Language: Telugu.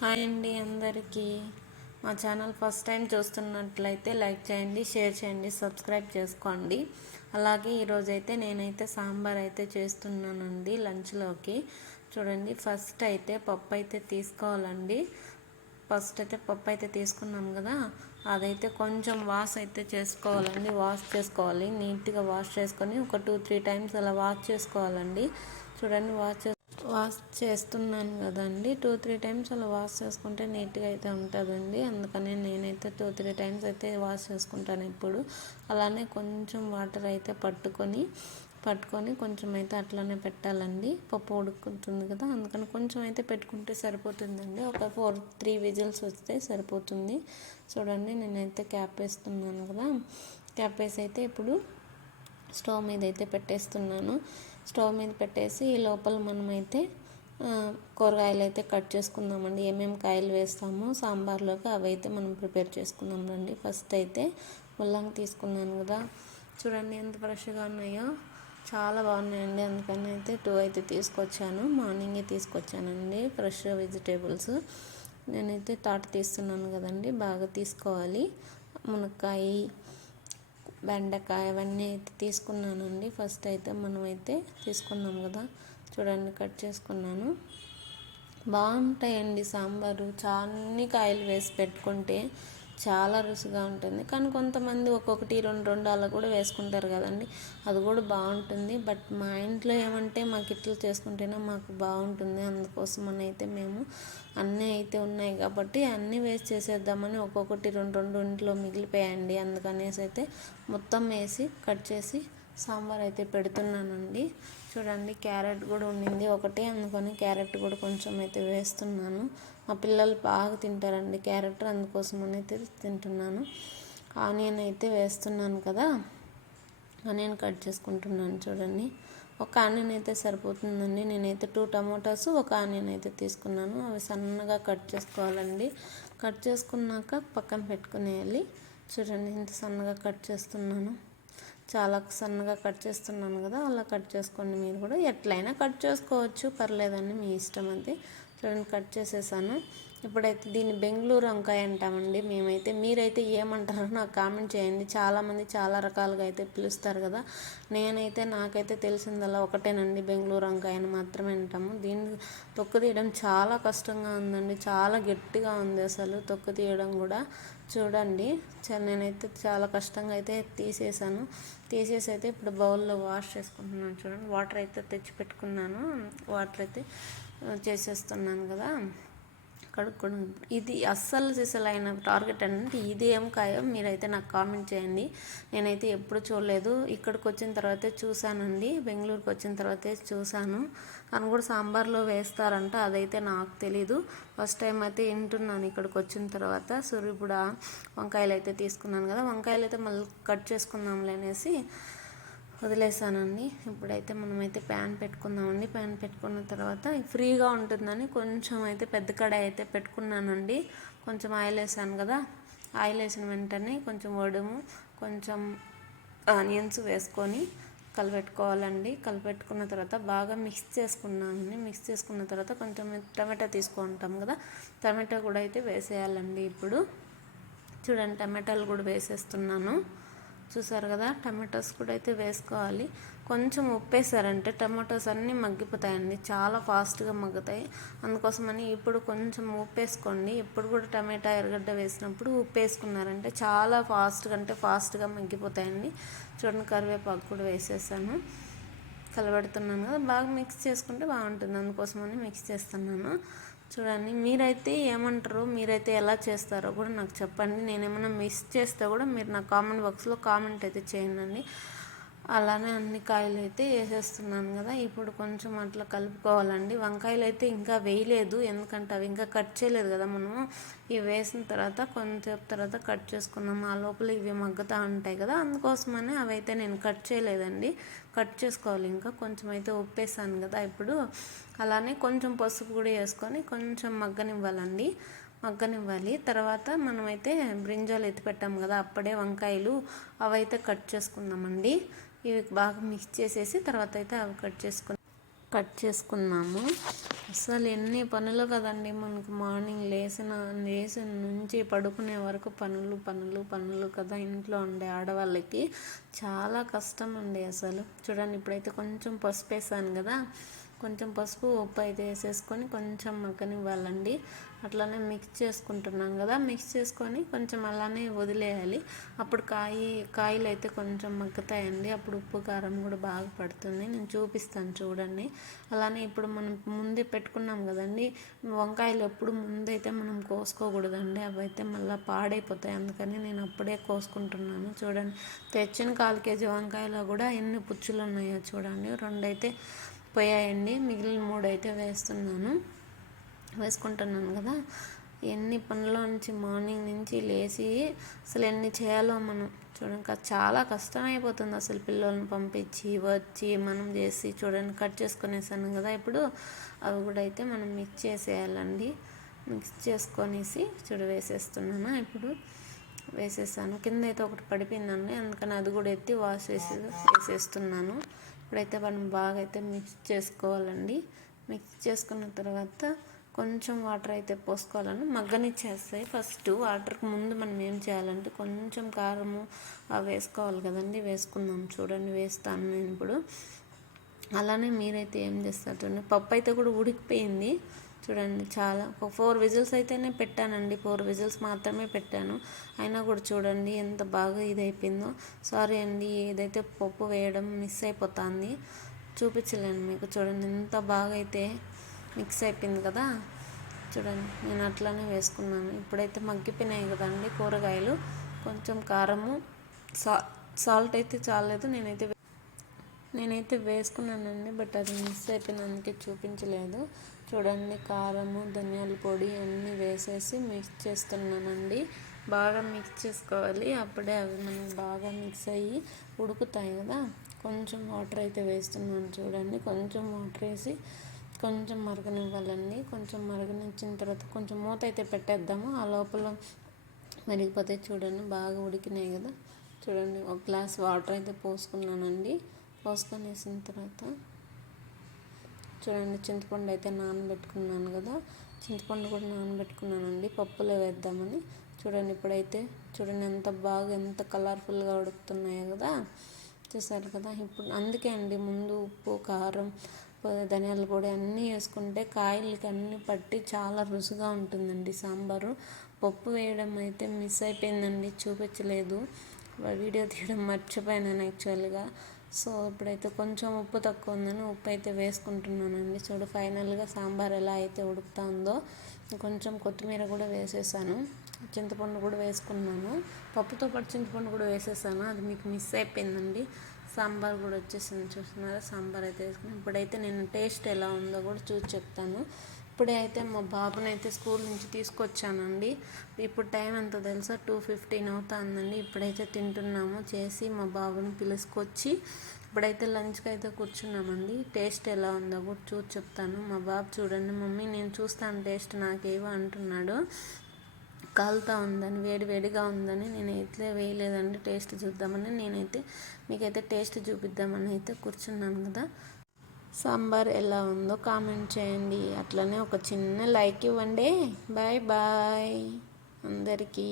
హాయ్ అండి అందరికీ. మా ఛానల్ ఫస్ట్ టైం చూస్తున్నట్లయితే లైక్ చేయండి, షేర్ చేయండి, సబ్స్క్రైబ్ చేసుకోండి. అలాగే ఈరోజైతే నేనైతే సాంబార్ అయితే చేస్తున్నానండి లంచ్లోకి. చూడండి, ఫస్ట్ అయితే పప్పు అయితే తీసుకోవాలండి. ఫస్ట్ అయితే పప్పు అయితే తీసుకున్నాం కదా, అదైతే కొంచెం వాష్ అయితే చేసుకోవాలండి. వాష్ చేసుకోవాలి, నీట్గా వాష్ చేసుకొని ఒక 2-3 టైమ్స్ అలా వాష్ చేసుకోవాలండి. చూడండి, వాష్ చేస్తున్నాను కదండి, 2-3 టైమ్స్ అలా వాష్ చేసుకుంటే నీట్గా అయితే ఉంటుందండి. అందుకని నేనైతే 2-3 టైమ్స్ అయితే వాష్ చేసుకుంటాను ఎప్పుడు. అలానే కొంచెం వాటర్ అయితే పట్టుకొని కొంచెం అయితే అట్లానే పెట్టాలండి. పప్పు ఉడుకుతుంది కదా, అందుకని కొంచెం అయితే పెట్టుకుంటే సరిపోతుందండి. ఒక 3 విజిల్స్ వస్తే సరిపోతుంది. చూడండి, నేనైతే క్యాప్ వేస్తున్నాను కదా, క్యాప్ వేసి అయితే ఇప్పుడు స్టవ్ మీద అయితే పెట్టేస్తున్నాను. స్టవ్ మీద పెట్టేసి ఈ లోపల మనమైతే కూరగాయలు అయితే కట్ చేసుకుందామండి. ఏమేమి కాయలు వేస్తామో సాంబార్లోకి అవి అయితే మనం ప్రిపేర్ చేసుకుందాం రండి. ఫస్ట్ అయితే ముల్లంగి తీసుకున్నాను కదా, చూడండి ఎంత ఫ్రెష్గా ఉన్నాయో, చాలా బాగున్నాయండి. అందుకని అయితే 2 అయితే తీసుకొచ్చాను. మార్నింగే తీసుకొచ్చానండి ఫ్రెష్ వెజిటేబుల్స్. నేనైతే తీస్తున్నాను కదండి, బాగా తీసుకోవాలి. మునక్కాయ, బెండకాయ అవన్నీ అయితే తీసుకున్నానండి. ఫస్ట్ అయితే మనమైతే తీసుకున్నాం కదా, చూడండి కట్ చేసుకున్నాను. బాగుంటాయండి సాంబారు, చాలా కాయలు వేసి పెట్టుకుంటే చాలా రుచిగా ఉంటుంది. కానీ కొంతమంది ఒక్కొక్కటి 2 అలా కూడా వేసుకుంటారు కదండి, అది కూడా బాగుంటుంది. బట్ మా ఇంట్లో ఏమంటే మాకు ఇట్లా చేసుకుంటేనే మాకు బాగుంటుంది. అందుకోసం అని అయితే మేము అన్నీ అయితే ఉన్నాయి కాబట్టి అన్నీ వేసి చేసేద్దామని ఒక్కొక్కటి 2 ఇంట్లో మిగిలిపోయాయండి. అందుకనేసి అయితే మొత్తం వేసి కట్ చేసి సాంబార్ అయితే పెడుతున్నానండి. చూడండి, క్యారెట్ కూడా ఉండింది ఒకటి, అందుకని క్యారెట్ కూడా కొంచెం అయితే వేస్తున్నాను. మా పిల్లలు బాగా తింటారండి క్యారెట్, అందుకోసం అయితే తింటున్నాను. ఆనియన్ అయితే వేస్తున్నాను కదా, ఆనియన్ కట్ చేసుకుంటున్నాను. చూడండి, ఒక ఆనియన్ అయితే సరిపోతుందండి. నేనైతే 2 టమాటాస్, ఒక ఆనియన్ అయితే తీసుకున్నాను. అవి సన్నగా కట్ చేసుకోవాలండి. కట్ చేసుకున్నాక పక్కన పెట్టుకునేయాలి. చూడండి, ఇంత సన్నగా కట్ చేస్తున్నాను. చాలా సన్నగా కట్ చేస్తున్నాను కదా, అలా కట్ చేసుకోండి. మీరు కూడా ఎట్లయినా కట్ చేసుకోవచ్చు, పర్లేదండి, మీ ఇష్టం అది. చూడండి, కట్ చేసేసాను. ఇప్పుడైతే దీన్ని బెంగళూరు వంకాయ అంటామండి మేమైతే. మీరైతే ఏమంటారో నాకు కామెంట్ చేయండి. చాలామంది చాలా రకాలుగా అయితే పిలుస్తారు కదా, నాకైతే తెలిసిందల్లా ఒకటేనండి, బెంగళూరు వంకాయ అని మాత్రమే అంటాము. దీన్ని తొక్కు తీయడం చాలా కష్టంగా ఉందండి, చాలా గట్టిగా ఉంది అసలు తొక్కు తీయడం కూడా. చూడండి, నేనైతే చాలా కష్టంగా అయితే తీసేసి అయితే ఇప్పుడు బౌల్లో వాష్ చేసుకుంటున్నాను. చూడండి, వాటర్ అయితే తెచ్చి పెట్టుకున్నాను. వాటర్ అయితే చేసేస్తున్నాను కదా, కడుక్కోవడం. ఇది అస్సలు సిసలైన టార్గెట్ అంటే ఇది ఏం కాయో మీరైతే నాకు కామెంట్ చేయండి. నేనైతే ఎప్పుడు చూడలేదు, ఇక్కడికి వచ్చిన తర్వాతే చూశానండి. బెంగళూరుకి వచ్చిన తర్వాతే చూశాను. అని కూడా సాంబార్లో వేస్తారంట, అదైతే నాకు తెలీదు. ఫస్ట్ టైం అయితే వింటున్నాను ఇక్కడికి వచ్చిన తర్వాత. ఇప్పుడు వంకాయలు అయితే తీసుకున్నాను కదా, వంకాయలు అయితే మళ్ళీ కట్ చేసుకుందాంలే అనేసి వదిలేసానండి. ఇప్పుడైతే మనమైతే ప్యాన్ పెట్టుకుందామండి. ప్యాన్ పెట్టుకున్న తర్వాత ఫ్రీగా ఉంటుందని కొంచెం అయితే పెద్ద కడాయి అయితే పెట్టుకున్నానండి. కొంచెం ఆయిల్ వేసాను కదా, ఆయిల్ వేసిన వెంటనే కొంచెం వడుము, కొంచెం ఆనియన్స్ వేసుకొని కలిపెట్టుకోవాలండి. కలిపెట్టుకున్న తర్వాత బాగా మిక్స్ చేసుకున్నానండి. మిక్స్ చేసుకున్న తర్వాత కొంచెం టమాటా తీసుకుంటాం కదా, టమాటా కూడా అయితే వేసేయాలండి. ఇప్పుడు చూడండి, టమాటాలు కూడా వేసేస్తున్నాను. చూసారు కదా, టమాటోస్ కూడా అయితే వేసుకోవాలి. కొంచెం ఉప్పు వేసారంటే టమాటోస్ అన్నీ మగ్గిపోతాయండి, చాలా ఫాస్ట్గా మగ్గుతాయి. అందుకోసమని ఇప్పుడు కొంచెం ఉప్పు వేసుకోండి. ఎప్పుడు కూడా టమాటా ఎర్రగడ్డ వేసినప్పుడు ఉప్పు వేసుకున్నారంటే చాలా ఫాస్ట్గా మగ్గిపోతాయండి. చూడండి, కరివేపాకు కూడా వేసేసాను. కలబెడుతున్నాను కదా, బాగా మిక్స్ చేసుకుంటే బాగుంటుంది, అందుకోసమని మిక్స్ చేస్తున్నాను. చూడండి, మీరైతే ఏమంటారో, మీరైతే ఎలా చేస్తారో కూడా నాకు చెప్పండి. నేనేమైనా మిస్ చేస్తే కూడా మీరు నా కామెంట్ బాక్స్లో కామెంట్ అయితే చేయండి. అలానే అన్ని కాయలు అయితే వేసేస్తున్నాను కదా, ఇప్పుడు కొంచెం అట్లా కలుపుకోవాలండి. వంకాయలు అయితే ఇంకా వేయలేదు, ఎందుకంటే అవి ఇంకా కట్ చేయలేదు కదా మనము. ఇవి వేసిన తర్వాత కొంచెం తర్వాత కట్ చేసుకున్నాము. ఆ లోపల ఇవి మగ్గుతూ ఉంటాయి కదా, అందుకోసమని అవి అయితే నేను కట్ చేయలేదండి. కట్ చేసుకోవాలి. ఇంకా కొంచెం అయితే ఉప్పేసాను కదా ఇప్పుడు. అలానే కొంచెం పసుపు కూడా వేసుకొని కొంచెం మగ్గనివ్వాలి. తర్వాత మనమైతే బ్రింజాలు ఎత్తి పెట్టాము కదా అప్పుడే వంకాయలు, అవైతే కట్ చేసుకుందామండి. ఇవి బాగా మిక్స్ చేసేసి తర్వాత అయితే అవి కట్ చేసుకుని కట్ చేసుకున్నాము. అసలు ఎన్ని పనులు కదండి మనకు, మార్నింగ్ లేచిన నుంచి పడుకునే వరకు పనులు కదా ఇంట్లో ఉండే ఆడవాళ్ళకి. చాలా కష్టం అండి అసలు. చూడండి, ఇప్పుడైతే కొంచెం పసుపు వేసాను కదా, కొంచెం పసుపు ఉప్పు అయితే వేసేసుకొని కొంచెం మగ్గనివ్వాలండి. అట్లానే మిక్స్ చేసుకుంటున్నాం కదా, మిక్స్ చేసుకొని కొంచెం అలానే వదిలేయాలి. అప్పుడు కాయలు అయితే కొంచెం మగ్గుతాయండి. అప్పుడు ఉప్పు కారం కూడా బాగా పడుతుంది. నేను చూపిస్తాను చూడండి. అలానే ఇప్పుడు మనం ముందే పెట్టుకున్నాం కదండి వంకాయలు, ఎప్పుడు ముందైతే మనం కోసుకోకూడదండి, అవి అయితే మళ్ళీ పాడైపోతాయి. అందుకని నేను అప్పుడే కోసుకుంటున్నాను. చూడండి, తెచ్చిన 1/4 కేజీ వంకాయలో కూడా ఎన్ని పుచ్చులు ఉన్నాయో చూడండి. 2 అయితే పోయాయండి, మిగిలిన 3 అయితే వేసుకుంటున్నాను కదా. ఎన్ని పనుల నుంచి మార్నింగ్ నుంచి లేచి అసలు ఎన్ని చేయాలో మనం చూడండి. చాలా కష్టమైపోతుంది అసలు, పిల్లల్ని పంపించి వచ్చి మనం చేసి. చూడండి, కట్ చేసుకునేసాను కదా. ఇప్పుడు అవి కూడా అయితే మనం మిక్స్ చేసేయాలండి. మిక్స్ చేసుకొనేసి వేసేస్తున్నాను. ఇప్పుడు వేసేసాను. కింద అయితే ఒకటి పడిపోయిందండి, అందుకని అది కూడా ఎత్తి వేసేస్తున్నాను. ఇప్పుడైతే మనం బాగా అయితే మిక్స్ చేసుకోవాలండి. మిక్స్ చేసుకున్న తర్వాత కొంచెం వాటర్ అయితే పోసుకోవాలని మగ్గనిచ్చేస్తాయి. ఫస్ట్ వాటర్కి ముందు మనం ఏం చేయాలంటే కొంచెం కారము వేసుకోవాలి కదండి. వేసుకుందాం చూడండి, వేస్తాను నేను ఇప్పుడు. అలానే మీరైతే ఏం చేస్తారు చూడండి. పప్పు అయితే కూడా ఉడికిపోయింది చూడండి. చాలా ఒక 4 విజిల్స్ అయితేనే పెట్టానండి, 4 విజిల్స్ మాత్రమే పెట్టాను. అయినా కూడా చూడండి ఎంత బాగా ఇదైపోయిందో. సారీ అండి, ఏదైతే పప్పు వేయడం మిస్ అయిపోతుంది, చూపించలేను మీకు. చూడండి ఎంత బాగా అయితే మిక్స్ అయిపోయింది కదా. చూడండి, నేను అట్లానే వేసుకున్నాను. ఇప్పుడైతే మగ్గిపోయినాయి కదండి కూరగాయలు. కొంచెం కారము సాల్ట్ అయితే చాలేదు, నేనైతే వేసుకున్నానండి, బట్ అది మిస్ అయిపోయింది, అందుకే చూపించలేదు. చూడండి, కారము ధనియాల పొడి అన్నీ వేసేసి మిక్స్ చేస్తున్నానండి. బాగా మిక్స్ చేసుకోవాలి, అప్పుడే అవి మనకి బాగా మిక్స్ అయ్యి ఉడుకుతాయి కదా. కొంచెం వాటర్ అయితే వేస్తున్నాను చూడండి. కొంచెం వాటర్ వేసి కొంచెం మరగనివ్వాలండి. కొంచెం మరగనిచ్చిన తర్వాత కొంచెం మూత అయితే పెట్టేద్దాము. ఆ లోపల మరిగిపోతే చూడండి, బాగా ఉడికినాయి కదా. చూడండి, ఒక గ్లాస్ వాటర్ అయితే పోసుకున్నానండి. పోసుకొనేసిన తర్వాత చూడండి, చింతపండు అయితే నానబెట్టుకున్నాను కదా, చింతపండు కూడా నానబెట్టుకున్నానండి పప్పులో వేద్దామని. చూడండి, ఇప్పుడైతే చూడండి ఎంత కలర్ఫుల్గా ఉడుకుతున్నాయో కదా, చూసారు కదా. ఇప్పుడు అందుకే అండి ముందు ఉప్పు కారం ధనియాల పొడి అన్నీ వేసుకుంటే కాయలకి అన్నీ పట్టి చాలా రుచిగా ఉంటుందండి సాంబారు. పప్పు వేయడం అయితే మిస్ అయిపోయిందండి, చూపించలేదు. వీడియో తీయడం మర్చిపోయాను యాక్చువల్గా. సో ఇప్పుడైతే కొంచెం ఉప్పు తక్కువ ఉందని ఉప్పు అయితే వేసుకుంటున్నానండి. చూడు, ఫైనల్గా సాంబార్ ఎలా అయితే ఉడుకుతుందో. కొంచెం కొత్తిమీర కూడా వేసేసాను, చింతపండు కూడా వేసుకున్నాను. పప్పుతో పాటు చింతపండు కూడా వేసేసాను, అది మీకు మిస్ అయిపోయిందండి. సాంబార్ కూడా వచ్చేసింది, చూస్తున్నారా. సాంబార్ అయితే వేసుకుని ఇప్పుడైతే నేను టేస్ట్ ఎలా ఉందో కూడా చూసి చెప్తాను. ఇప్పుడే అయితే మా బాబుని అయితే స్కూల్ నుంచి తీసుకొచ్చానండి. ఇప్పుడు టైం ఎంత తెలుసా, 2:15 అవుతుందండి. ఇప్పుడైతే తింటున్నాము చేసి, మా బాబుని పిలుచుకొచ్చి ఇప్పుడైతే లంచ్కి అయితే కూర్చున్నామండి. టేస్ట్ ఎలా ఉందో కూడా చూసి చెప్తాను. మా బాబు చూడండి, మమ్మీ నేను చూస్తాను టేస్ట్ నాకేవో అంటున్నాడు. కాలుతా ఉందని, వేడిగా ఉందని నేనైతే వేయలేదండి, టేస్ట్ చూద్దామని. నేనైతే మీకైతే టేస్ట్ చూపిద్దామని అయితే కూర్చున్నాను కదా. సాంబార్ ఎలా ఉందో కామెంట్ చేయండి, అట్లనే ఒక చిన్న లైక్ ఇవ్వండి. బాయ్ అందరికీ.